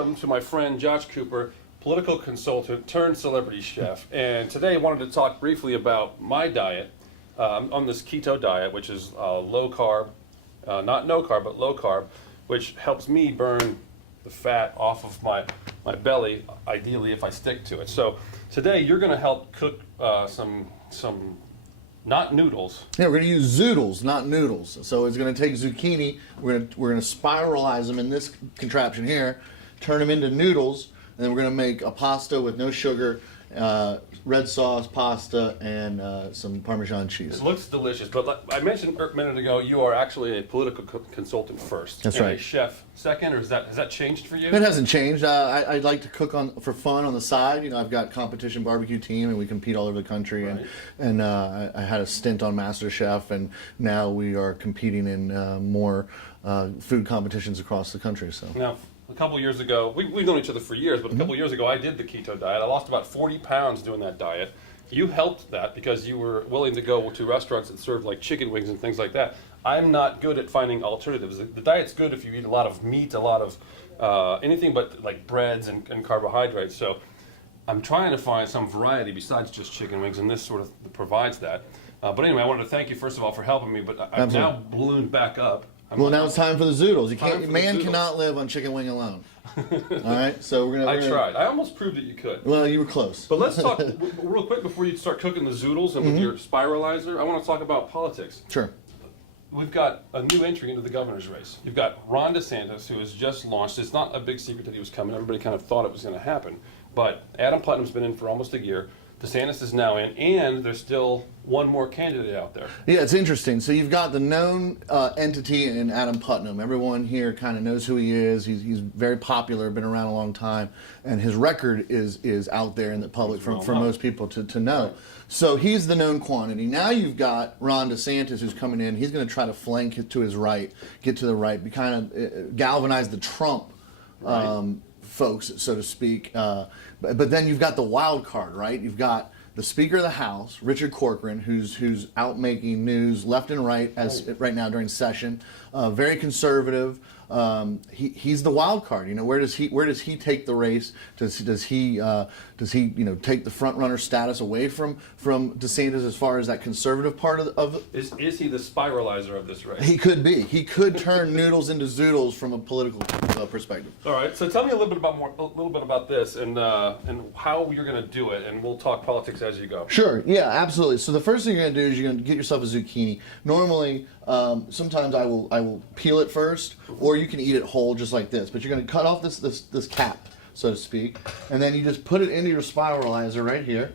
welcome to my friend Josh Cooper, political consultant turned celebrity chef. And today I wanted to talk briefly about my diet. On this keto diet, which is low carb, not no carb, but low carb, which helps me burn the fat off of my belly, ideally if I stick to it. So today you're going to help cook some not noodles. Yeah, we're going to use zoodles, not noodles. So it's going to take zucchini. We're going to spiralize them in this contraption here, turn them into noodles, and then we're going to make a pasta with no sugar, red sauce, pasta, and some Parmesan cheese. It looks delicious, but like I mentioned a minute ago, you are actually a political consultant first. That's and right. A chef second, or has that changed for you? It hasn't changed. I like to cook for fun on the side. You know, I've got competition barbecue team, and we compete all over the country. Right. And I had a stint on MasterChef, and now we are competing in more food competitions across the country. So. Now, a couple years ago, we've known each other for years, but a couple years ago I did the keto diet. I lost about 40 pounds doing that diet. You helped that because you were willing to go to restaurants that serve like chicken wings and things like that. I'm not good at finding alternatives. The diet's good if you eat a lot of meat, a lot of anything but like breads and carbohydrates. So I'm trying to find some variety besides just chicken wings, and this sort of provides that. But anyway, I wanted to thank you first of all for helping me, but I've now ballooned back up. Now it's time for the zoodles. Man cannot live on chicken wing alone. All right, so we're gonna. I tried. I almost proved that you could. Well, you were close. But let's talk real quick before you start cooking the zoodles and with your spiralizer. I want to talk about politics. Sure. We've got a new entry into the governor's race. You've got Ron DeSantis, who has just launched. It's not a big secret that he was coming. Everybody kind of thought it was going to happen. But Adam Putnam's been in for almost a year. DeSantis is now in, and there's still one more candidate out there. Yeah, it's interesting. So you've got the known entity in Adam Putnam. Everyone here kind of knows who he is. He's very popular, been around a long time, and his record is out there in the public for most people to know. Right. So he's the known quantity. Now you've got Ron DeSantis who's coming in. He's going to try to flank it to his right, get to the right, kind of galvanize the Trump folks, so to speak. But then you've got the wild card, right? You've got the Speaker of the House, Richard Corcoran, who's out making news left and right right now during session. Very conservative. He's the wild card. You know, where does he take the race? Does he take the front runner status away from DeSantis as far as that conservative part of Is he the spiralizer of this race? He could be. He could turn noodles into zoodles from a political perspective. All right. So tell me a little bit about this and how you're going to do it, and we'll talk politics as you go. Sure. Yeah. Absolutely. So the first thing you're going to do is you're going to get yourself a zucchini. Normally, sometimes I will peel it first, or you can eat it whole just like this. But you're going to cut off this cap, so to speak, and then you just put it into your spiralizer right here,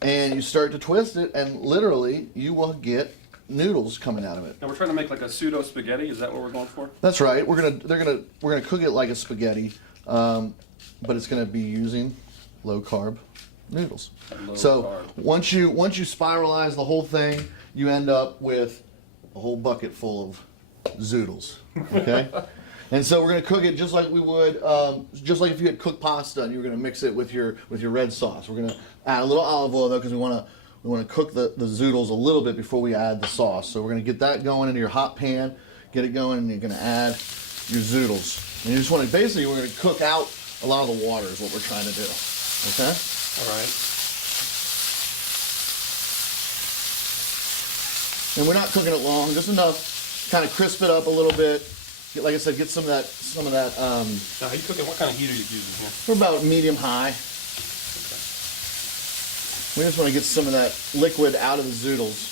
and you start to twist it, and literally you will get noodles coming out of it. And we're trying to make like a pseudo spaghetti. Is that what we're going for? That's right. We're gonna cook it like a spaghetti, but it's gonna be using low carb noodles. Once you spiralize the whole thing, you end up with a whole bucket full of zoodles. Okay. And so we're going to cook it just like we would, just like if you had cooked pasta and you were going to mix it with your red sauce. We're going to add a little olive oil though, because we want to cook the zoodles a little bit before we add the sauce. So we're going to get that going into your hot pan, get it going, and you're going to add your zoodles. And you just want to basically we're going to cook out a lot of the water is what we're trying to do. Okay. All right. And we're not cooking it long, just enough, kind of crisp it up a little bit. Like I said, get some of that. Now, how you cooking? What kind of heater are you using here? We're about medium high. Okay. We just want to get some of that liquid out of the zoodles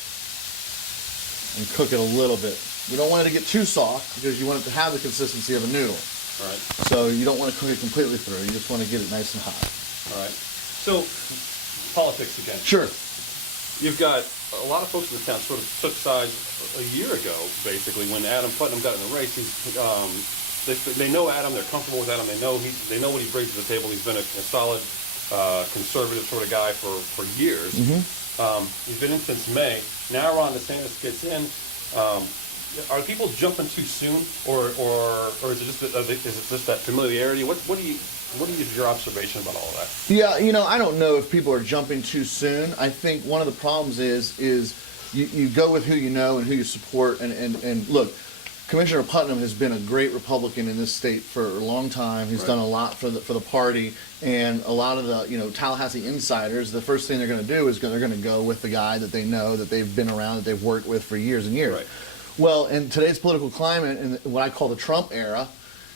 and cook it a little bit. We don't want it to get too soft because you want it to have the consistency of a noodle. Right. So you don't want to cook it completely through. You just want to get it nice and hot. All right. So, politics again. Sure. You've got a lot of folks in the town sort of took sides a year ago, basically, when Adam Putnam got in the race. They know Adam, they're comfortable with Adam, they know what he brings to the table. He's been a solid conservative sort of guy for years. He's been in since May. Now Ron DeSantis gets in. Are people jumping too soon, or is it just that familiarity? What is your observation about all of that? Yeah, I don't know if people are jumping too soon. I think one of the problems is you go with who you know and who you support. And look, Commissioner Putnam has been a great Republican in this state for a long time. He's done a lot for the party, and a lot of the Tallahassee insiders. The first thing they're going to do is they're going to go with the guy that they know, that they've been around, that they've worked with for years and years. Right. Well, in today's political climate, in what I call the Trump era,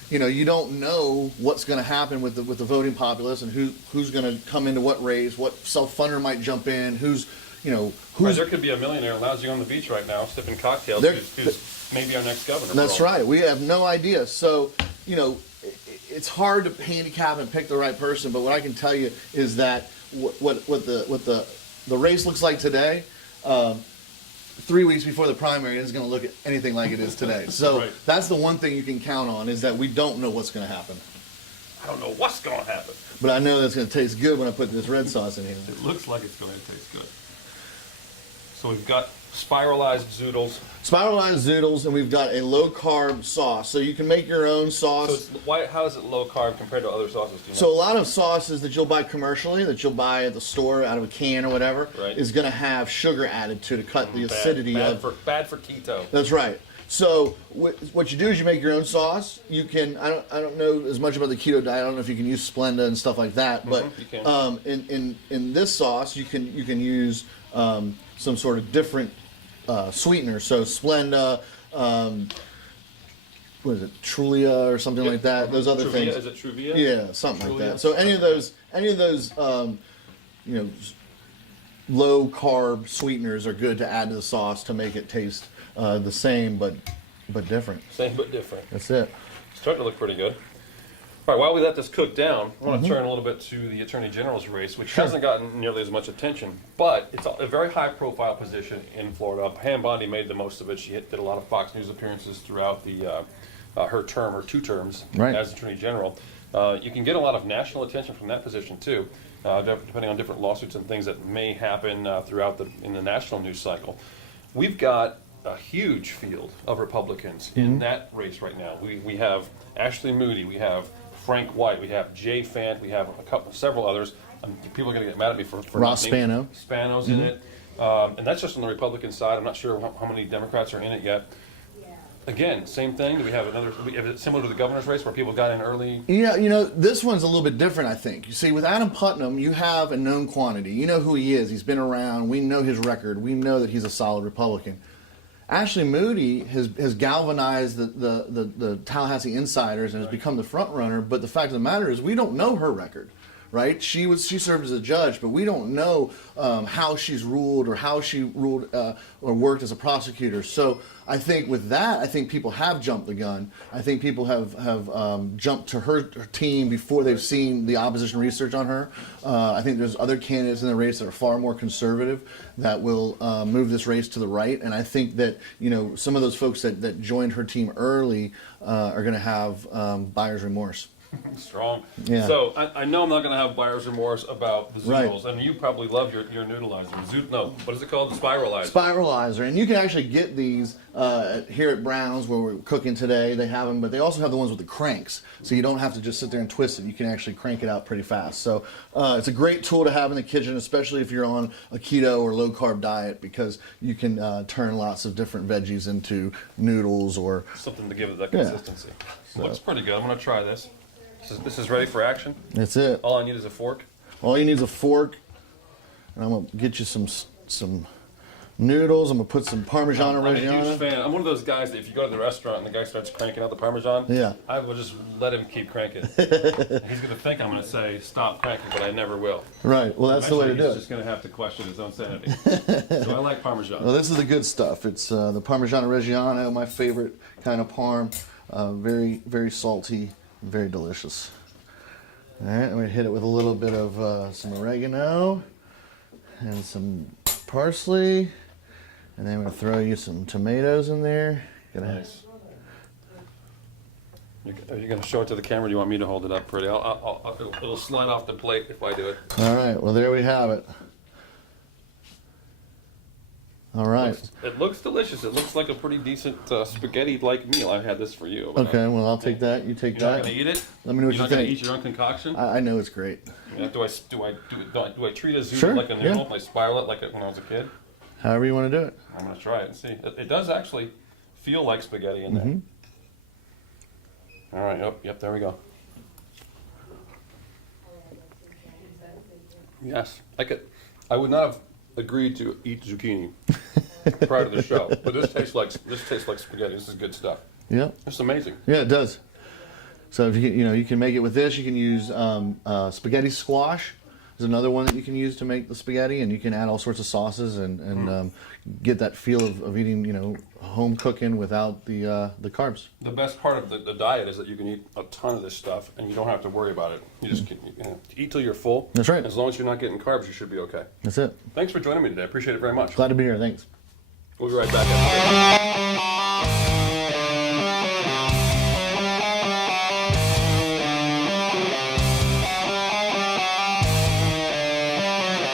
you don't know what's going to happen with the voting populace and who's going to come into what race, what self-funder might jump in, who's. Right, there could be a millionaire lounging on the beach right now, sipping cocktails, who's maybe our next governor. That's right. We have no idea. So, it's hard to handicap and pick the right person. But what I can tell you is that what the race looks like today, 3 weeks before the primary, isn't going to look anything like it is today. So that's the one thing you can count on, is that we don't know what's going to happen. I don't know what's going to happen. But I know that's going to taste good when I put this red sauce in here. It looks like it's going to taste good. So we've got spiralized Zoodles. Spiralized Zoodles, and we've got a low-carb sauce. So you can make your own sauce. So how is it low-carb compared to other sauces? Do you know? So a lot of sauces that you'll buy commercially, that you'll buy at the store out of a can or whatever, is going to have sugar added to cut the acidity bad for keto. That's right. So what you do is you make your own sauce. You can I don't know as much about the keto diet. I don't know if you can use Splenda and stuff like that, but you can. In this sauce you can use some sort of different sweetener. So Splenda, what is it, Trulia or something like that? Those other things. Is it Truvia? Yeah, something like that. So any of those low carb sweeteners are good to add to the sauce to make it taste the same but different. Same but different. That's it. It's starting to look pretty good. All right, while we let this cook down, I want to turn a little bit to the Attorney General's race, which hasn't gotten nearly as much attention, but it's a very high-profile position in Florida. Pam Bondi made the most of it. She did a lot of Fox News appearances throughout her term, or 2 terms, as Attorney General. You can get a lot of national attention from that position, too, depending on different lawsuits and things that may happen in the national news cycle. We've got a huge field of Republicans in that race right now. We have Ashley Moody, we have Frank White, we have Jay Fant, we have several others. People are going to get mad at me for Ross Spano. Spano's in it. And that's just on the Republican side. I'm not sure how many Democrats are in it yet. Again, same thing. Do we have another? Is it similar to the governor's race where people got in early? Yeah, this one's a little bit different, I think. You see, with Adam Putnam, you have a known quantity. You know who he is. He's been around. We know his record. We know that he's a solid Republican. Ashley Moody has galvanized the Tallahassee insiders and has become the front runner. But the fact of the matter is, we don't know her record, right? She served as a judge, but we don't know how she's ruled or how she ruled or worked as a prosecutor. So I think with that, I think people have jumped the gun. I think people have jumped to her team before they've seen the opposition research on her. I think there's other candidates in the race that are far more conservative that will move this race to the right. And I think that some of those folks that joined her team early are going to have buyer's remorse. Strong. Yeah. So I know I'm not going to have buyer's remorse about the Zoodles, Right. and you probably love your noodleizer. What is it called? The spiralizer. Spiralizer, and you can actually get these here at Brown's where we're cooking today. They have them, but they also have the ones with the cranks, so you don't have to just sit there and twist it. You can actually crank it out pretty fast. So it's a great tool to have in the kitchen, especially if you're on a keto or low carb diet, because you can turn lots of different veggies into noodles or something to give it that consistency. So. Looks pretty good. I'm going to try this. This is ready for action. That's it. All I need is a fork. All you need is a fork. And I'm going to get you some noodles. I'm going to put some Parmesan I'm a Reggiano. huge fan. I'm one of those guys that if you go to the restaurant and the guy starts cranking out the Parmesan, I will just let him keep cranking. He's going to think I'm going to say, stop cranking, but I never will. Right. Well, that's the way to do it. He's just going to have to question his own sanity. So I like Parmesan. Well, this is the good stuff. It's the Parmesan Reggiano, my favorite kind of parm. Very, very salty. Very delicious. All right, I'm going to hit it with a little bit of some oregano and some parsley. And then I'm going to throw you some tomatoes in there. Nice. Are you going to show it to the camera or do you want me to hold it up pretty? It'll slide off the plate if I do it. All right, well, there we have it. All right. It looks delicious. It looks like a pretty decent spaghetti-like meal. I had this for you. Okay, well, I'll take that. You take that. You're not going to eat it? Let me know what you think. You're not going to eat your own concoction? I know it's great. Do I treat a Zoodle Sure, like a noodle? I spiral it like when I was a kid? However you want to do it. I'm going to try it and see. It does actually feel like spaghetti in there. All right, yep, there we go. Yes, I would not have agreed to eat zucchini prior to the show, but this tastes like spaghetti. This is good stuff. Yeah. It's amazing. Yeah, it does. So if you can make it with this. You can use spaghetti squash. There's another one that you can use to make the spaghetti, and you can add all sorts of sauces and get that feel of eating, home cooking without the carbs. The best part of the diet is that you can eat a ton of this stuff, and you don't have to worry about it. You just eat till you're full. That's right. As long as you're not getting carbs, you should be okay. That's it. Thanks for joining me today. I appreciate it very much. Glad to be here. Thanks. We'll be right back.